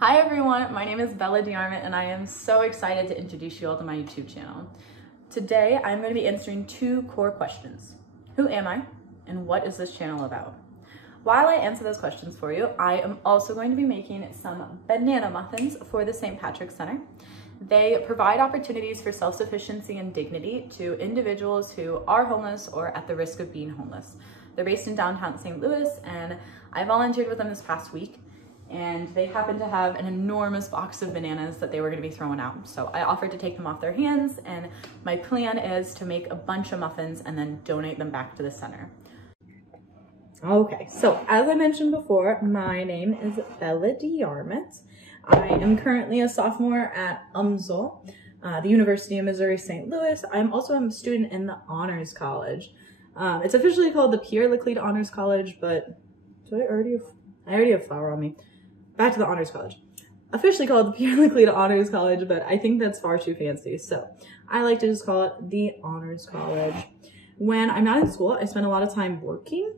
Hi everyone, my name is Bella Diarmid and I am so excited to introduce you all to my YouTube channel. Today I'm going to be answering two core questions. Who am I and what is this channel about? While I answer those questions for you, I am also going to be making some banana muffins for the St. Patrick's Center. They provide opportunities for self-sufficiency and dignity to individuals who are homeless or at the risk of being homeless. They're based in downtown St. Louis and I volunteered with them this past week. And they happened to have an enormous box of bananas that they were going to be throwing out. So I offered to take them off their hands, and my plan is to make a bunch of muffins and then donate them back to the center. Okay, so as I mentioned before, my name is Bella Diarmid. I am currently a sophomore at UMSL, the University of Missouri St. Louis. I'm also a student in the Honors College. It's officially called the Pierre Laclede Honors College, but I already have flour on me. Back to the Honors College. Officially called the Pierre Laclede Honors College, but I think that's far too fancy. So I like to just call it the Honors College. When I'm not in school, I spend a lot of time working.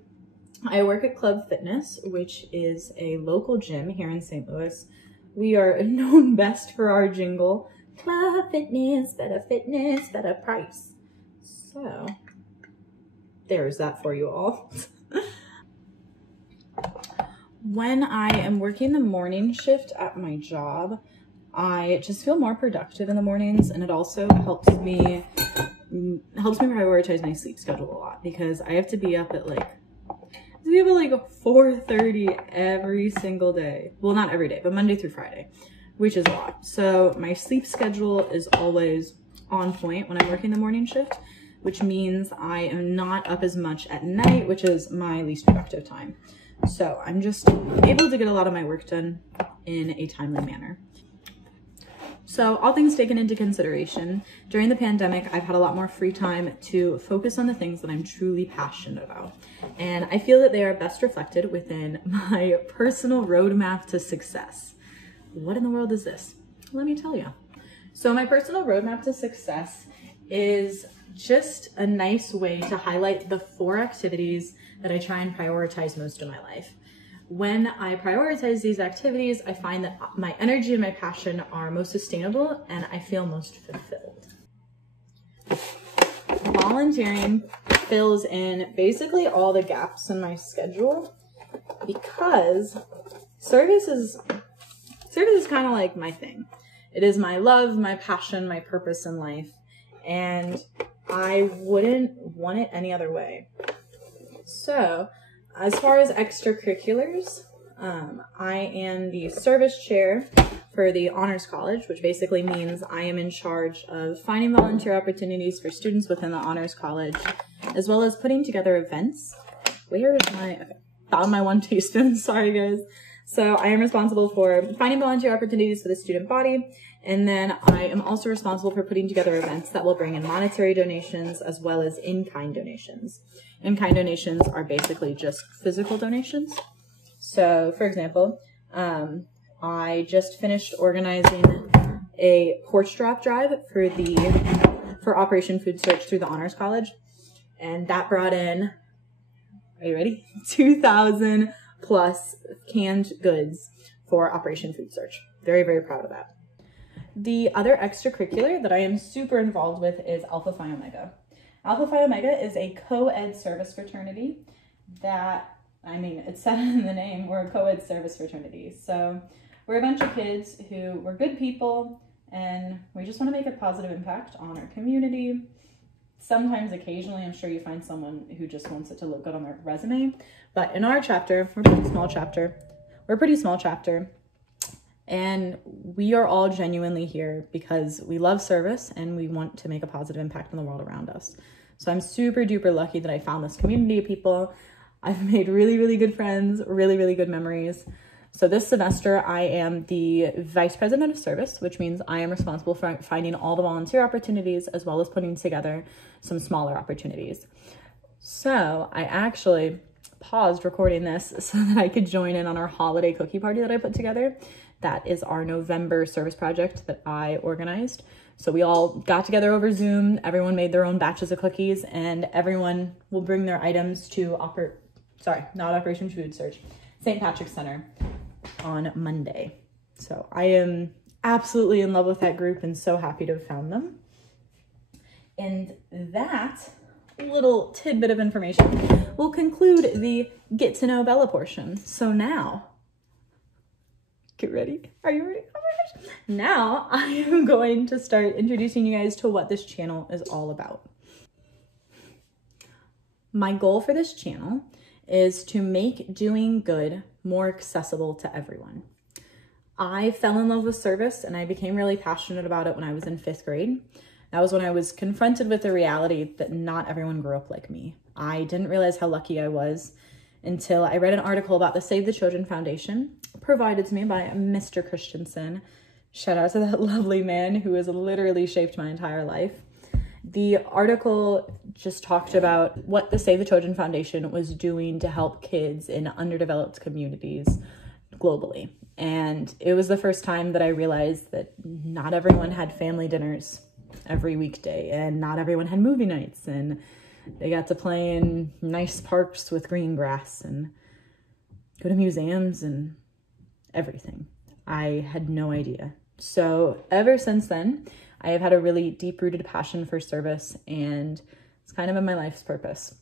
I work at Club Fitness, which is a local gym here in St. Louis. We are known best for our jingle, Club Fitness, better price. So there's that for you all. When I am working the morning shift at my job, I just feel more productive in the mornings, and it also helps me prioritize my sleep schedule a lot because I have to be up at like 4:30 every single day. Well, not every day, but Monday through Friday, which is a lot. So my sleep schedule is always on point when I'm working the morning shift, which means I am not up as much at night, which is my least productive time. So I'm just able to get a lot of my work done in a timely manner. So all things taken into consideration, during the pandemic, I've had a lot more free time to focus on the things that I'm truly passionate about. And I feel that they are best reflected within my personal roadmap to success. What in the world is this? Let me tell you. So my personal roadmap to success is just a nice way to highlight the 4 activities that I try and prioritize most of my life. When I prioritize these activities, I find that my energy and my passion are most sustainable and I feel most fulfilled. Volunteering fills in basically all the gaps in my schedule because service is kind of like my thing. It is my love, my passion, my purpose in life, and I wouldn't want it any other way. So, as far as extracurriculars, I am the service chair for the Honors College, which basically means I am in charge of finding volunteer opportunities for students within the Honors College, as well as putting together events. Where is my, okay, found my one teaspoon, sorry guys. So I am responsible for finding volunteer opportunities for the student body, and then I am also responsible for putting together events that will bring in monetary donations as well as in-kind donations. In-kind donations are basically just physical donations. So, for example, I just finished organizing a porch drop drive for Operation Food Search through the Honors College, and that brought in, are you ready? 2,000 plus canned goods for Operation Food Search. Very, very proud of that. The other extracurricular that I am super involved with is Alpha Phi Omega. Alpha Phi Omega is a co-ed service fraternity that, I mean, it's said in the name, we're a co-ed service fraternity. So we're a bunch of kids who we're good people and we just want to make a positive impact on our community. Sometimes, occasionally, I'm sure you find someone who just wants it to look good on their resume. But in our chapter, we're a pretty small chapter. And we are all genuinely here because we love service and we want to make a positive impact on the world around us. So I'm super duper lucky that I found this community of people. I've made really, really good friends, really, really good memories. So this semester I am the Vice President of Service, which means I am responsible for finding all the volunteer opportunities as well as putting together some smaller opportunities. So I actually paused recording this so that I could join in on our holiday cookie party that I put together. That is our November service project that I organized. So we all got together over Zoom, everyone made their own batches of cookies, and everyone will bring their items to Operation Food Search, St. Patrick's Center on Monday. So I am absolutely in love with that group and so happy to have found them. And that little tidbit of information will conclude the get to know Bella portion. So now, get ready. Are you ready? Oh my gosh. Now I am going to start introducing you guys to what this channel is all about. My goal for this channel is to make doing good more accessible to everyone. I fell in love with service and I became really passionate about it when I was in 5th grade. That was when I was confronted with the reality that not everyone grew up like me. I didn't realize how lucky I was until I read an article about the Save the Children Foundation provided to me by Mr. Christensen. Shout out to that lovely man who has literally shaped my entire life. The article just talked about what the Save the Children Foundation was doing to help kids in underdeveloped communities globally. And it was the first time that I realized that not everyone had family dinners every weekday, and not everyone had movie nights, and they got to play in nice parks with green grass and go to museums and everything. I had no idea. So ever since then, I have had a really deep-rooted passion for service, and it's kind of been my life's purpose.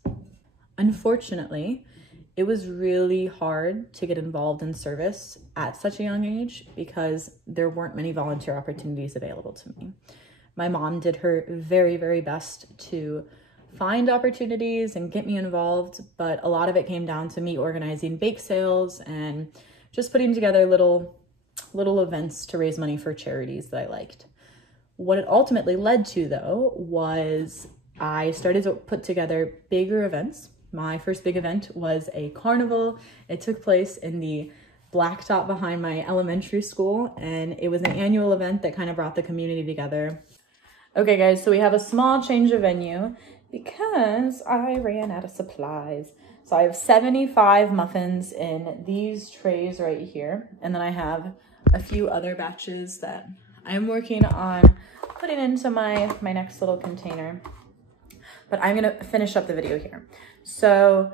Unfortunately, it was really hard to get involved in service at such a young age because there weren't many volunteer opportunities available to me. My mom did her very, very best to find opportunities and get me involved, but a lot of it came down to me organizing bake sales and just putting together little events to raise money for charities that I liked. What it ultimately led to, though, was I started to put together bigger events. My first big event was a carnival. It took place in the blacktop behind my elementary school, and it was an annual event that kind of brought the community together. Okay, guys, so we have a small change of venue because I ran out of supplies. So I have 75 muffins in these trays right here, and then I have a few other batches that I'm working on putting into my next little container. But I'm gonna finish up the video here. So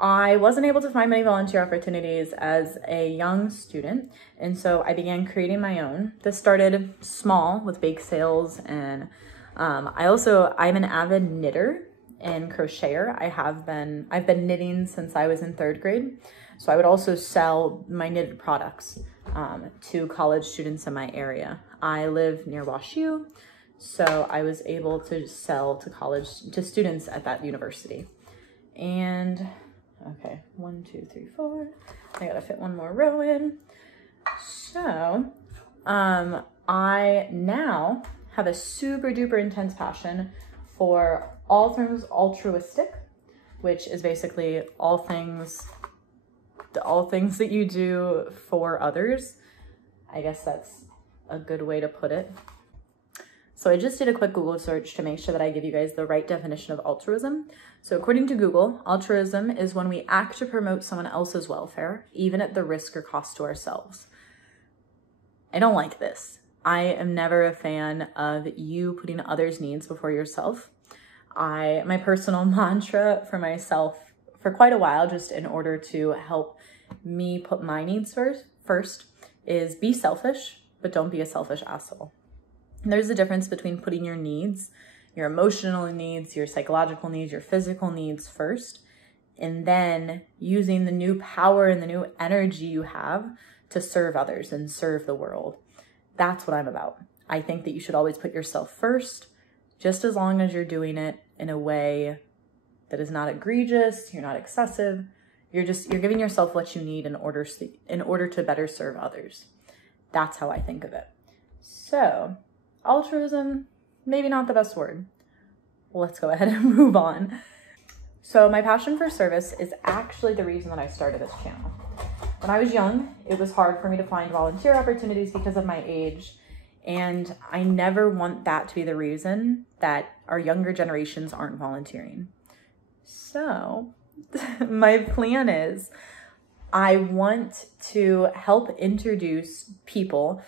I wasn't able to find many volunteer opportunities as a young student, and so I began creating my own. This started small with bake sales, and I'm an avid knitter and crocheter. I've been knitting since I was in 3rd grade, so I would also sell my knitted products to college students in my area. I live near WashU, so I was able to sell to students at that university. And okay, 1, 2, 3, 4. I gotta fit one more row in. So, I now have a super duper intense passion for all things altruistic, which is basically all things that you do for others. I guess that's a good way to put it. So I just did a quick Google search to make sure that I give you guys the right definition of altruism. So according to Google, altruism is when we act to promote someone else's welfare, even at the risk or cost to ourselves. I don't like this. I am never a fan of you putting others' needs before yourself. My personal mantra for myself for quite a while, just in order to help me put my needs first, is be selfish, but don't be a selfish asshole. There's a difference between putting your needs, your emotional needs, your psychological needs, your physical needs first, and then using the new power and the new energy you have to serve others and serve the world. That's what I'm about. I think that you should always put yourself first, just as long as you're doing it in a way that is not egregious, you're not excessive, you're giving yourself what you need in order to better serve others. That's how I think of it. So, altruism, maybe not the best word. Let's go ahead and move on. So my passion for service is actually the reason that I started this channel. When I was young, it was hard for me to find volunteer opportunities because of my age, and I never want that to be the reason that our younger generations aren't volunteering. So my plan is I want to help introduce people,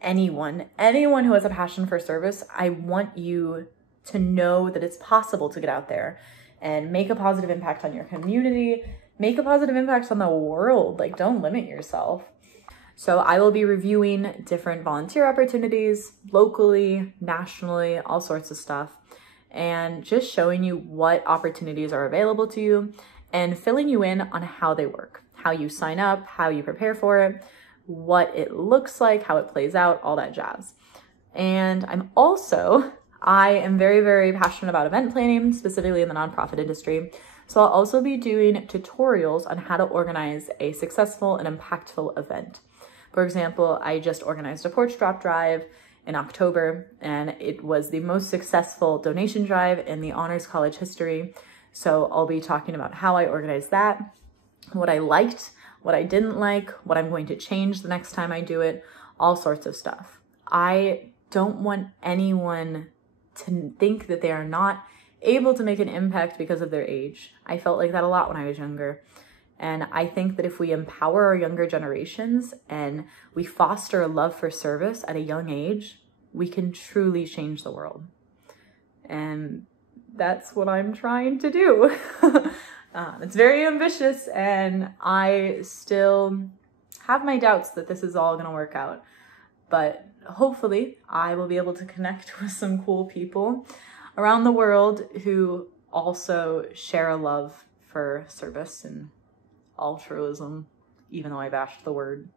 anyone who has a passion for service. I want you to know that it's possible to get out there and make a positive impact on your community, make a positive impact on the world. Like, don't limit yourself. So I will be reviewing different volunteer opportunities locally, nationally, all sorts of stuff, and just showing you what opportunities are available to you and filling you in on how they work, how you sign up, how you prepare for it, what it looks like, how it plays out, all that jazz. And I am very, very passionate about event planning, specifically in the nonprofit industry. So I'll also be doing tutorials on how to organize a successful and impactful event. For example, I just organized a porch drop drive in October, and it was the most successful donation drive in the Honors College history. So I'll be talking about how I organized that, what I liked, what I didn't like, what I'm going to change the next time I do it, all sorts of stuff. I don't want anyone to think that they are not able to make an impact because of their age. I felt like that a lot when I was younger. And I think that if we empower our younger generations and we foster a love for service at a young age, we can truly change the world. And that's what I'm trying to do. It's very ambitious, and I still have my doubts that this is all gonna work out. But hopefully I will be able to connect with some cool people around the world who also share a love for service and altruism, even though I bashed the word.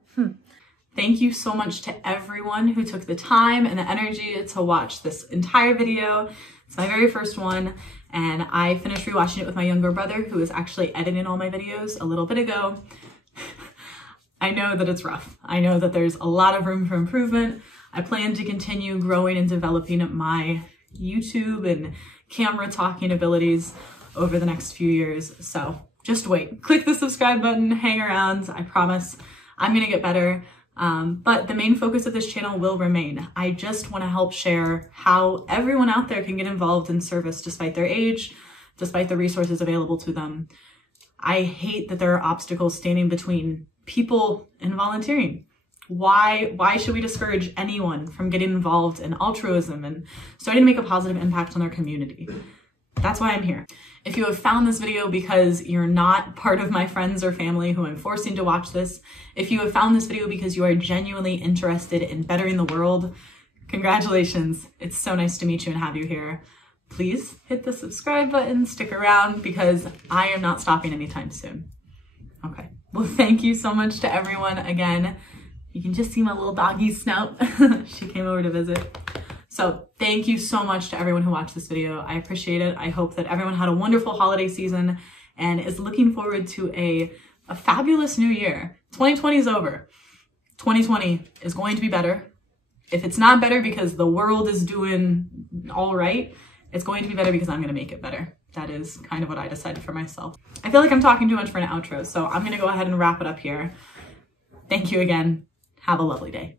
Thank you so much to everyone who took the time and the energy to watch this entire video. It's my very first one, and I finished rewatching it with my younger brother, who is actually editing all my videos a little bit ago. I know that it's rough. I know that there's a lot of room for improvement. I plan to continue growing and developing my YouTube and camera talking abilities over the next few years. So just wait, click the subscribe button, hang around. I promise I'm gonna get better. But the main focus of this channel will remain. I just wanna help share how everyone out there can get involved in service despite their age, despite the resources available to them. I hate that there are obstacles standing between people and volunteering. Why should we discourage anyone from getting involved in altruism and starting to make a positive impact on their community? That's why I'm here. If you have found this video because you're not part of my friends or family who I'm forcing to watch this, if you have found this video because you are genuinely interested in bettering the world, congratulations. It's so nice to meet you and have you here. Please hit the subscribe button, stick around, because I am not stopping anytime soon. Okay, well, thank you so much to everyone again. You can just see my little doggy snout. She came over to visit. So thank you so much to everyone who watched this video. I appreciate it. I hope that everyone had a wonderful holiday season and is looking forward to a fabulous new year. 2020 is over. 2020 is going to be better. If it's not better because the world is doing all right, it's going to be better because I'm going to make it better. That is kind of what I decided for myself. I feel like I'm talking too much for an outro, so I'm going to go ahead and wrap it up here. Thank you again. Have a lovely day.